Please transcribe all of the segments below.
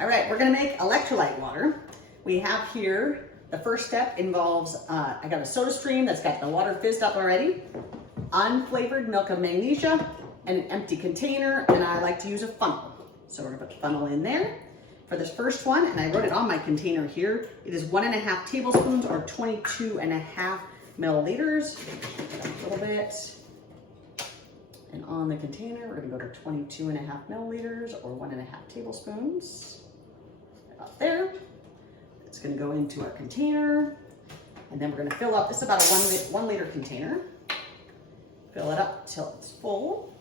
All right, we're gonna make electrolyte water. We have here, the first step involves, I got a Sodastream that's got the water fizzed up already, unflavored Milk of Magnesia, and an empty container, and I like to use a funnel. So we're gonna put the funnel in there. For this first one, and I wrote it on my container here, it is 1.5 tablespoons or 22.5 milliliters. A little bit. And on the container, we're gonna go to 22.5 milliliters or 1.5 tablespoons. About there. It's gonna go into our container. And then we're gonna fill up, this is about a 1 liter container. Fill it up till it's full.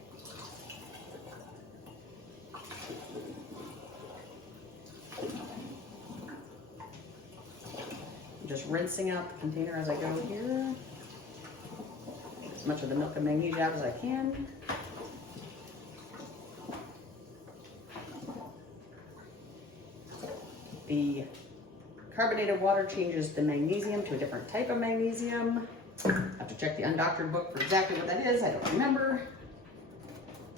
I'm just rinsing out the container as I go here. As much of the Milk of Magnesia out as I can. The carbonated water changes the magnesium to a different type of magnesium. I have to check the Undoctored book for exactly what that is. I don't remember,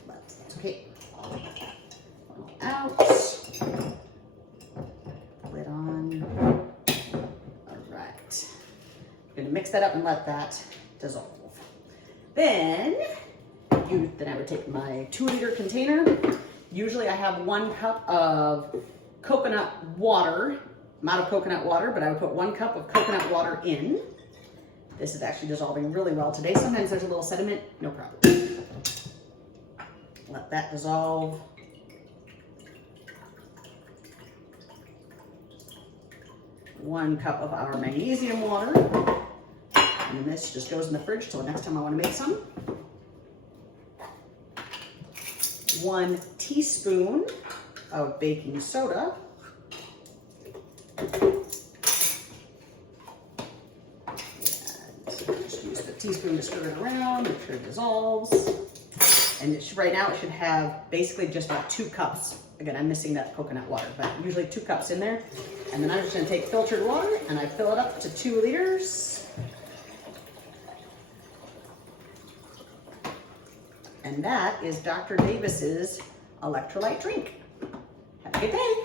but that's okay. Out. Lid on. All right. I'm gonna mix that up and let that dissolve. Then I would take my 2 liter container. Usually I have 1 cup of coconut water. I'm out of coconut water, but I would put 1 cup of coconut water in. This is actually dissolving really well today. Sometimes there's a little sediment, no problem. Let that dissolve. One cup of our magnesium water. And this just goes in the fridge till the next time I want to make some. 1 teaspoon of baking soda. And just use the teaspoon to stir it around, make sure it dissolves. And right now it should have basically just about 2 cups. Again, I'm missing that coconut water, but usually 2 cups in there. And then I'm just gonna take filtered water and I fill it up to 2 liters. And that is Dr. Davis's electrolyte drink. Have a good day.